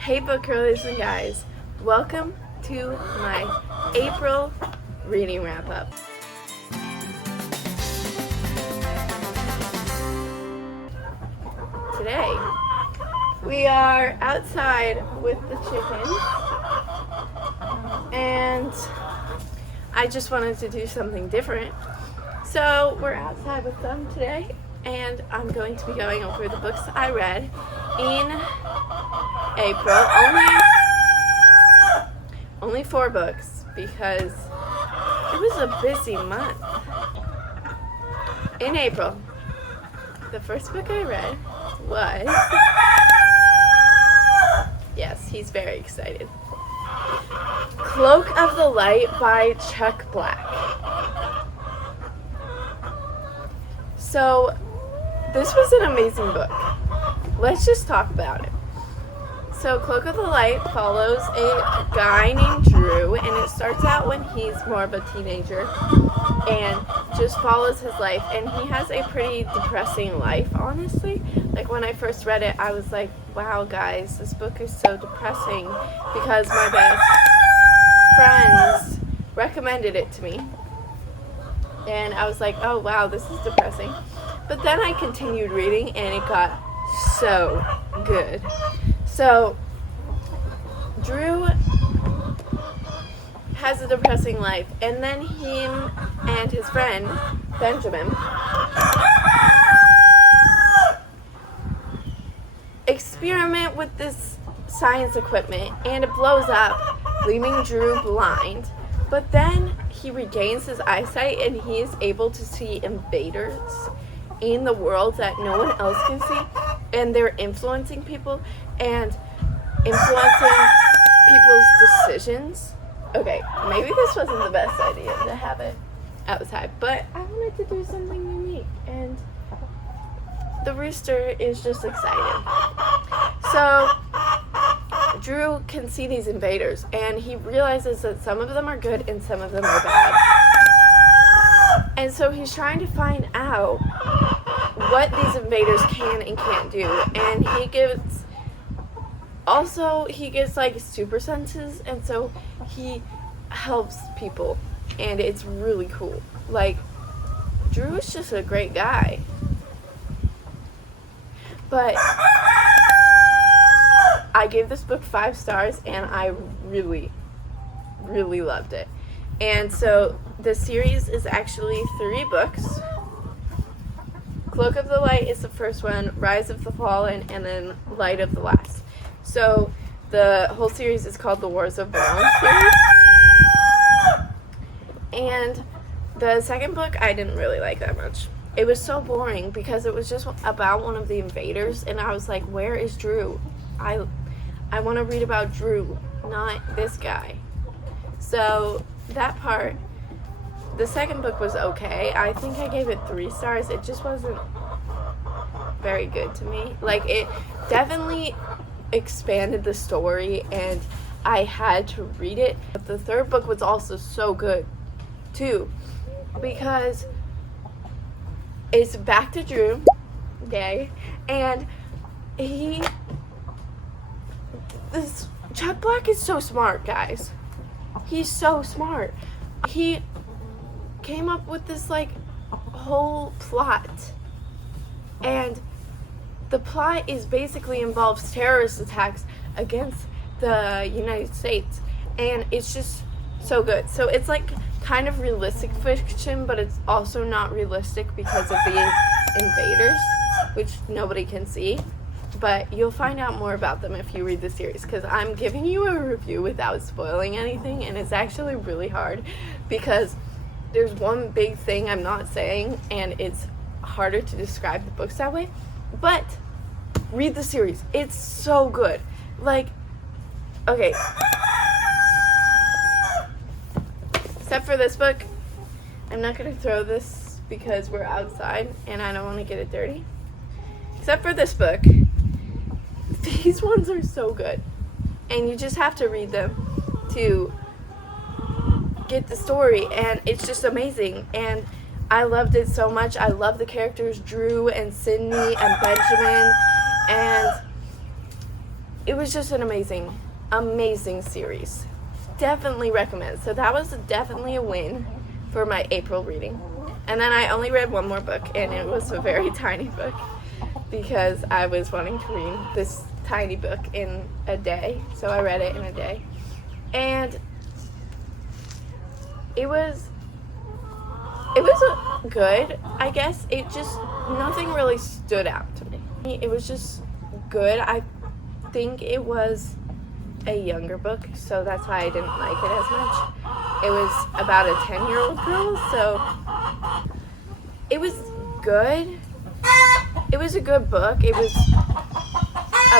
Hey book girlies and guys, welcome to my April reading wrap up. Today we are outside with the chickens and I just wanted to do something different. So we're outside with them today and I'm going to be going over the books I read in April. Only 4 books because it was a busy month. In April, the first book I read was, yes, he's very excited, Cloak of the Light by Chuck Black. So this was an amazing book. Let's just talk about it. So Cloak of the Light follows a guy named Drew, and it starts out when he's more of a teenager and just follows his life, and he has a pretty depressing life, honestly. Like when I first read it, I was like, wow guys, this book is so depressing, because my best friends recommended it to me and I was like, oh wow, this is depressing. But then I continued reading and it got so good. So Drew has a depressing life, and then him and his friend Benjamin experiment with this science equipment and it blows up, leaving Drew blind. But then he regains his eyesight and he is able to see invaders in the world that no one else can see, and they're influencing people and influencing people's decisions. Okay, maybe this wasn't the best idea to have it outside, but I wanted to do something unique, and the rooster is just excited. So Drew can see these invaders and he realizes that some of them are good and some of them are bad. And so he's trying to find out what these invaders can and can't do. And he gets like super senses, and so he helps people and it's really cool. Like, Drew is just a great guy. But I gave this book 5 stars and I really, really loved it. And so the series is actually 3 books. Cloak of the Light is the first one, Rise of the Fallen, and then Light of the Last. So the whole series is called the Wars of the Realms series. And the second book I didn't really like that much. It was so boring because it was just about one of the invaders, and I was like, where is Drew? I want to read about Drew, not this guy. So that part, the second book was okay. I think I gave it 3 stars. It just wasn't very good to me. Like, it definitely expanded the story and I had to read it. But the third book was also so good too, because it's back to Drew, okay, and Chuck Black is so smart, guys. He's so smart. He came up with this like whole plot, and the plot is basically involves terrorist attacks against the United States, and it's just so good. So it's like kind of realistic fiction, but it's also not realistic because of the invaders, which nobody can see. But you'll find out more about them if you read the series, because I'm giving you a review without spoiling anything, and it's actually really hard because there's one big thing I'm not saying, and it's harder to describe the books that way. But read the series. It's so good. Like, okay, except for this book, I'm not going to throw this because we're outside and I don't want to get it dirty. Except for this book, these ones are so good. And you just have to read them to get the story, and it's just amazing. And I loved it so much. I love the characters Drew and Sydney and Benjamin, and it was just an amazing series. Definitely recommend. So that was definitely a win for my April reading. And then I only read one more book, and it was a very tiny book because I was wanting to read this tiny book in a day. So I read it in a day. And it was good, I guess. It just, nothing really stood out to me. It was just good. I think it was a younger book, so that's why I didn't like it as much. It was about a 10-year-old girl, so it was good. It was a good book. It was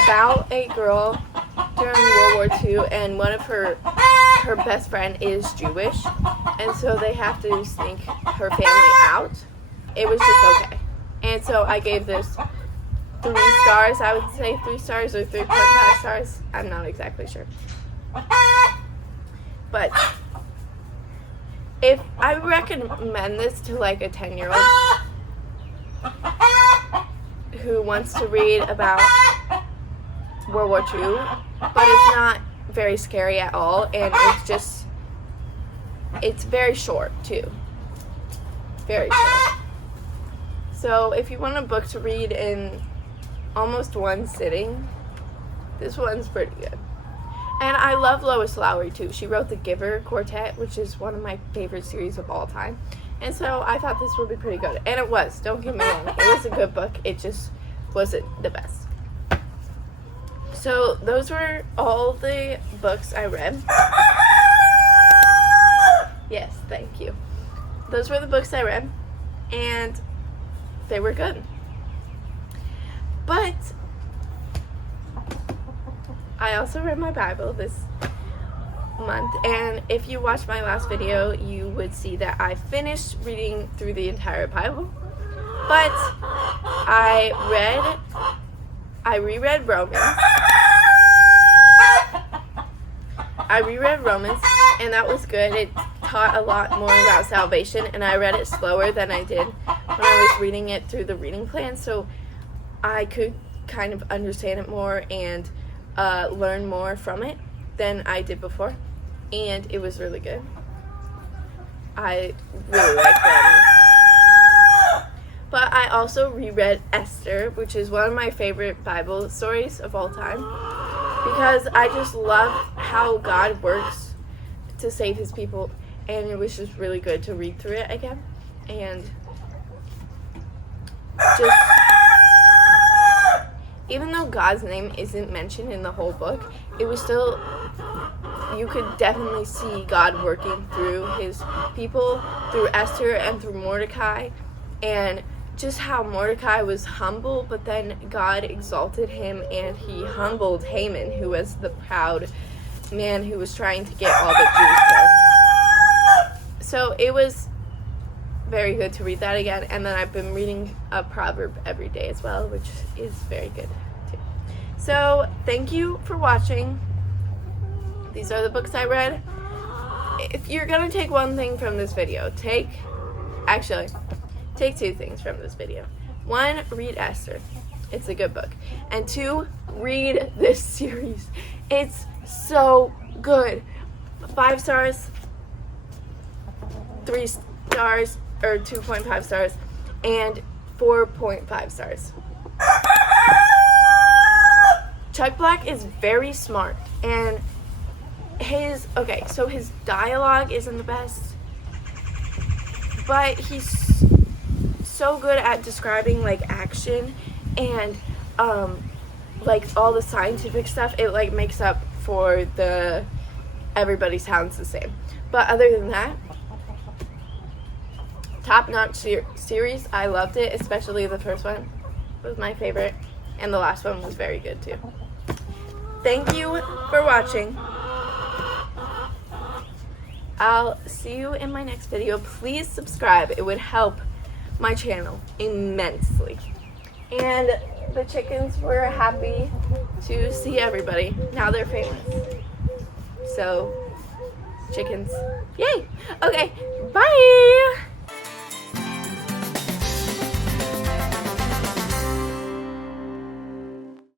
about a girl during World War II, and one of her best friend is Jewish, and so they have to sneak her family out. It was just okay. And so I gave this 3 stars. I would say 3 stars or 3.5 stars. I'm not exactly sure. But if I recommend this to like a 10-year-old who wants to read about World War II, but it's not very scary at all, and it's very short too. Very short. So if you want a book to read in almost one sitting, this one's pretty good. And I love Lois Lowry too. She wrote the Giver Quartet, which is one of my favorite series of all time. And so I thought this would be pretty good. And it was, don't get me wrong. It was a good book. It just wasn't the best. So those were all the books I read. Yes, thank you. Those were the books I read. And they were good. But I also read my Bible this month, and if you watched my last video, you would see that I finished reading through the entire Bible. But I reread Romans. I reread Romans, and that was good. It taught a lot more about salvation, and I read it slower than I did when I was reading it through the reading plan, so I could kind of understand it more and learn more from it than I did before, and it was really good. I really liked Romans. But I also reread Esther, which is one of my favorite Bible stories of all time, because I just love how God works to save his people, and it was just really good to read through it again. And just, even though God's name isn't mentioned in the whole book, it was still, you could definitely see God working through his people, through Esther and through Mordecai, and just how Mordecai was humble, but then God exalted him and he humbled Haman, who was the proud man who was trying to get all the Jews killed. So it was very good to read that again, and then I've been reading a proverb every day as well, which is very good too. So thank you for watching. These are the books I read. If you're gonna take one thing from this video, take 2 things from this video. 1, read Esther. It's a good book. And 2, read this series. It's so good. 5 stars, 3 stars, or 2.5 stars, and 4.5 stars. Chuck Black is very smart, and his dialogue isn't the best, but he's so good at describing like action and like all the scientific stuff. It like makes up for the everybody sounds the same. But other than that, top-notch series. I loved it, especially the first one was my favorite, and the last one was very good too. Thank you for watching. I'll see you in my next video. Please subscribe. It would help my channel immensely. And the chickens were happy to see everybody. Now they're famous. So, chickens. Yay! Okay, bye!